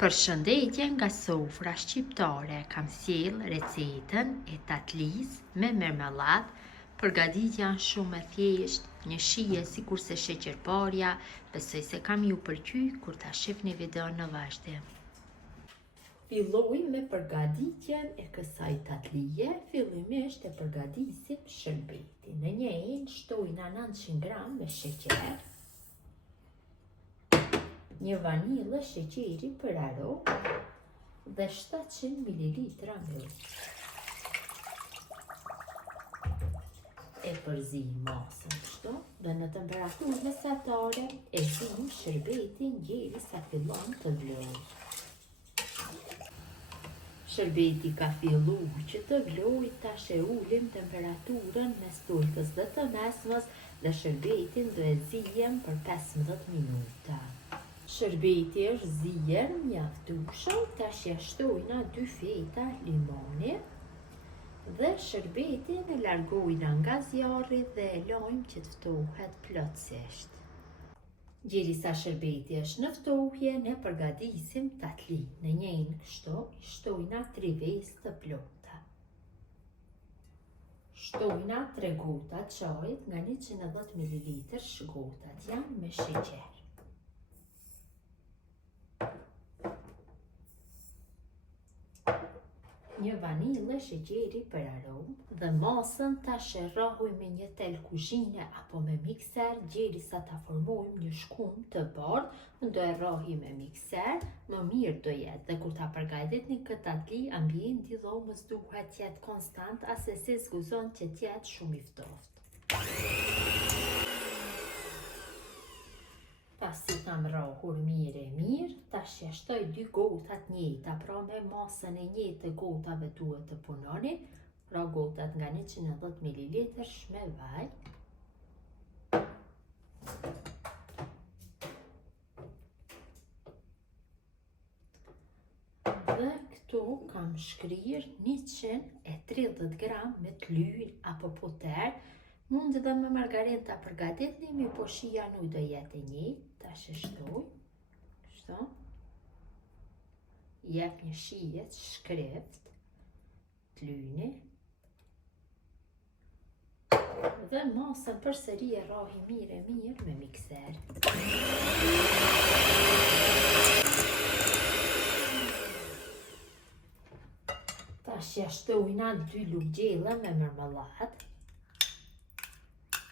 Përshëndetje nga sofra shqiptare, kam sjell recetën e tatlisë me mermelladë. Përgatitja është shumë e thjeshtë, një shije sikurse sheqerparja, besoj se kam ju pëlqy kur ta shihni videon në vazhdim. Filloj me përgatitjen e kësaj tatlije. Fillimisht e përgatisim shërbetin. Në një enë shtojna 900 gram me sheqer, një vanilë sheqeri për aromë dhe 700 ml myll. E përzim masën kështu dhe në temperaturë mesatare e zim shërbetin derisa fillon të vlojë. Shërbeti ka filluar që të vlojë, tash e ulim temperaturën mes turkës dhe të mesmes dhe shërbetin do e zijem për 15 minuta. Shërbeti është zier mjaftueshëm, tash ja shtojna 2 feta limoni dhe shërbetin e largojna nga zjarri dhe e lajmë që të ftohet plotësisht. Derisa shërbeti është në ftohje, ne përgatisim tatlinë. Në një enë kështu i shtojna 3 vezë të plota. Shtojna 3 gota çajit nga 110 ml gotat janë me sheqer. Një vanilë sheqeri për aromë dhe masën tash e rrahuj me një tel kuzhine apo me mikser derisa ta formojmë një shkum të bardhë. Unë do e rrahi me mikser, më mirë do jetë dhe kur ta përgatitni këtë tatli, ambienti i dhomës duhet të jetë konstant, ase si zguzon që të jetë shumë i ftoftë. Pasi kam rrahur mirë, tash ja shtoj 2 gota të njëjta, pra me masën e njëjtë të gotave duhet të punoni, pra gotat nga 110 ml me vaj. Dhe këtu kam shkrir 130 gram me t'lyl apo puter. Mund dhe me margarin ta përgatitni, po shija nuk do jetë e njëjtë. Tash e shtoj, kështu, jep një shije të shkript, t'lyni, dhe masën përsëri e rrahi mirë me mikser. Tash ja shtojna 2 lugë gjella me mermelladë.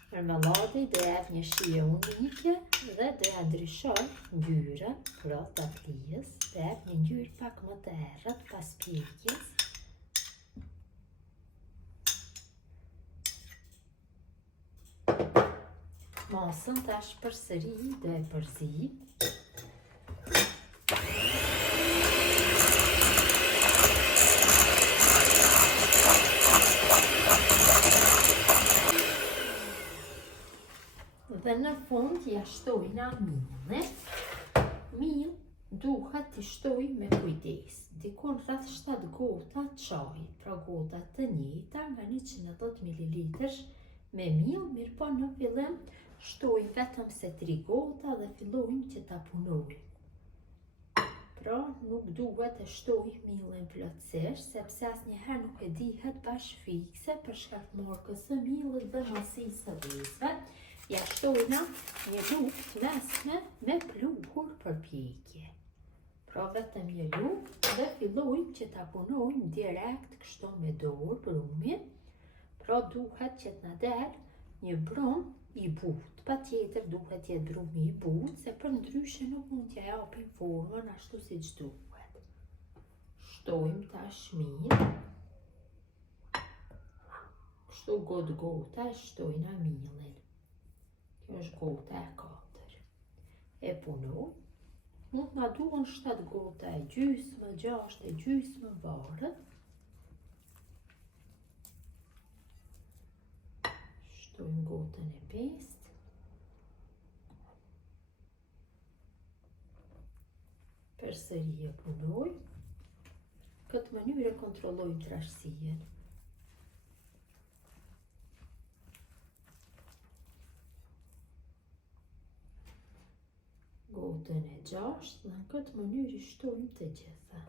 Mermelladi do jep një shije unike dhe do ja ndryshoj ngjyrën pra tatlijës, do jep një ngjyrë pak më të errët pas pjekjes. Masën tash përsëri do e përzim. Dhe në fund ja shtojna millin. Mill duhet t'i shtoj me kujdes, dikon rreth 7 gota çajit, pra gota të njëjta nga 110 ml me mill, mirë po në fillim shtoj vetëm se 3 gota dhe fillojmë që ta punojmë. Pra nuk duhet të shtoj millin plotësisht, sepse asnjëherë nuk e dihet bashkë fikse për shkak të markës së millit dhe masisë së vezëve. Ja shtojna një lugë të mesme me pluhur për pjekje. Pra vetëm një lugë dhe fillojmë që ta punojmë direkt kështu me dorë brumin. Pra duhet që t'na del një brum i butë. Patjetër duhet jetë brumi i butë, se për ndryshe nuk mund t'ja japim formën ashtu siç duhet. Shtojmë tash mirë. Kështu gota e shtojna millin. Kjo është gota e 4. E punoj. Mund na duhen 7 gota e gjysmë, 6 e gjysmë varet. Shtojmë gotën e 5. Përsëri e punoj. Këtë mënyrë kontrollojmë trashësinë. kotën e 6 dhe në këtë mënyrë i shtojmë të gjitha.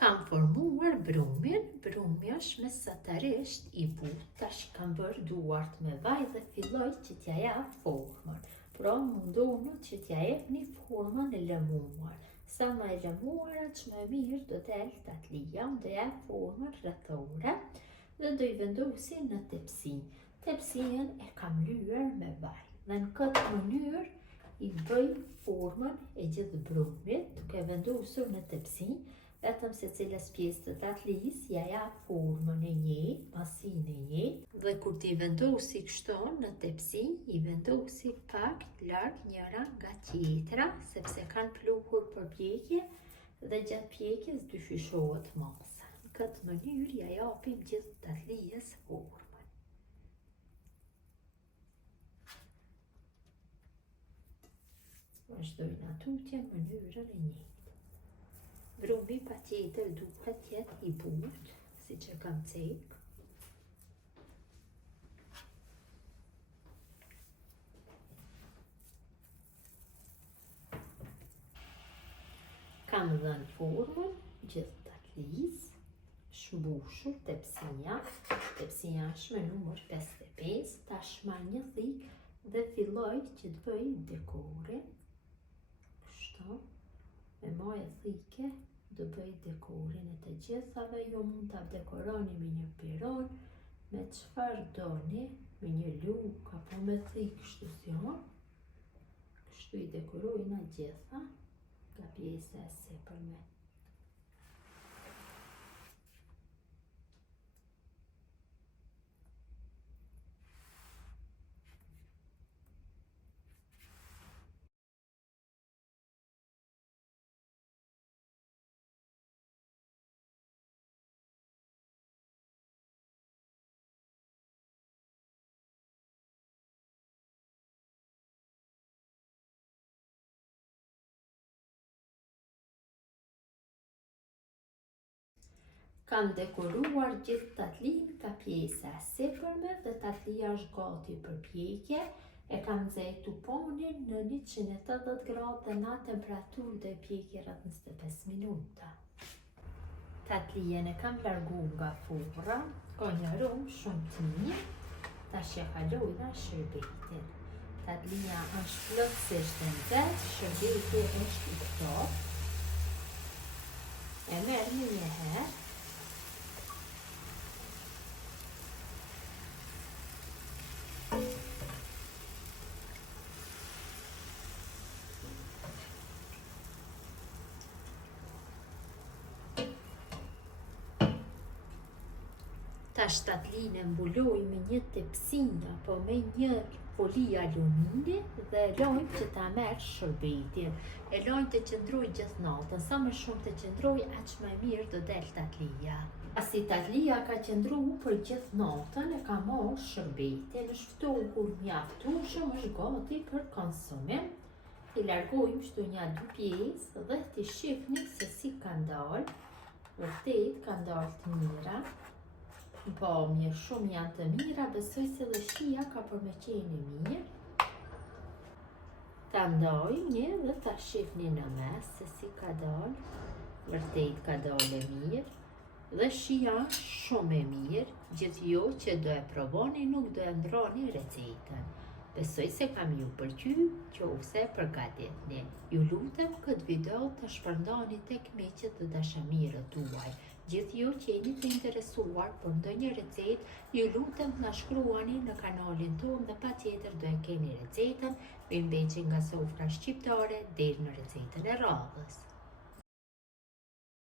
Kam formuar brumin, brumi është mesatarisht i butë, tash kam bërë duart me vaj dhe filloj që t'ja jap formën. Pra mundohuni që t'ja jepni formën e lëmuar. Sa më e lëmuar aq më mirë do del tatlia, unë do jap formën rrethore dhe do i vendosi në tepsi. Tepsin e kam lyer me vaj. Dhe në këtë mënyrë i bëj formën e gjithë brumit, duke vendosur në tepsi. Vetëm se cilës pjesë të tatlis ja jap formën e njëjtë, masin e njëjtë, dhe kur t'i vendosi kështu në tepsi, i vendosi pak larg njëra nga tjetra, sepse kanë pluhur për pjekje dhe gjatë pjekjes dyfishohet masa. Në këtë mënyrë ja japim gjithë tatlijës formën. Vazhdojnë atutje në mënyrën e njëjtë. Brumi pa tjetër duhet t'jetë i butë, si që kam cek. Kam dhënë formën gjithë tatlis, shmbushur tepsia. Tepsia është me numër 55, tash marr një thikë dhe filloj që të bëj dekorin. Kështu, me majë thike do bëj dekorin e të gjithave, jo mund t'a dekoroni me një piron, me çfarë doni, me një luk apo me thikë kështu si unë. Kështu i dekorojnë të gjitha nga pjesa e sipërme. Kam dekoruar gjithë tatlin nga pjesa e sipërme dhe tatlia është gati për pjekje. E kam nxehtë tuponin në 180 gradë dhe në temperaturë dhe pjekje rreth 25 minuta. Tatlien e kam largu nga furra, ka një aromë shumë të mirë. Tash e kaloj në shërbetin. Tatlia është plotësisht e nxehtë, shërbeti është i ftohtë. E merr një herë. Tash tatlin e mbuloj me një tepsin apo me një foli alumini dhe lojmë që ta merr shërbetin. E lojmë të qëndroj gjithë natën, sa më shumë të qëndroj aq më mirë do del tatlia. Pasi tatlia ka qëndru për gjithë natën, e ka marrë shërbetin, është ftohur mjaftueshëm, është gati për konsumim. I largojmë kështu një 2 pjesë dhe t'i shihni se si ka dalë. Vërtet ka dalë të mira. Pamje shumë janë të mira, besoj se dhe shija ka për me qenë mirë. Ta ndajmë një dhe ta shihni në mes se si ka dalë. Vërtet ka dalë mirë dhe shija shumë e mirë. Gjithë jo që do e provoni nuk do e ndrani recetën. Besoj se kam ju pëlqyer, qofse e përgatitni. Ju lutem këtë video të shpërndani tek miqët dhe dashamirët tuaj. Gjithë ju që jeni të interesuar për ndonjë recetë, ju lutem të na shkruani në kanalin tonë dhe patjetër do e keni recetën me mbeqe nga sofra shqiptare deri në recetën e radhës.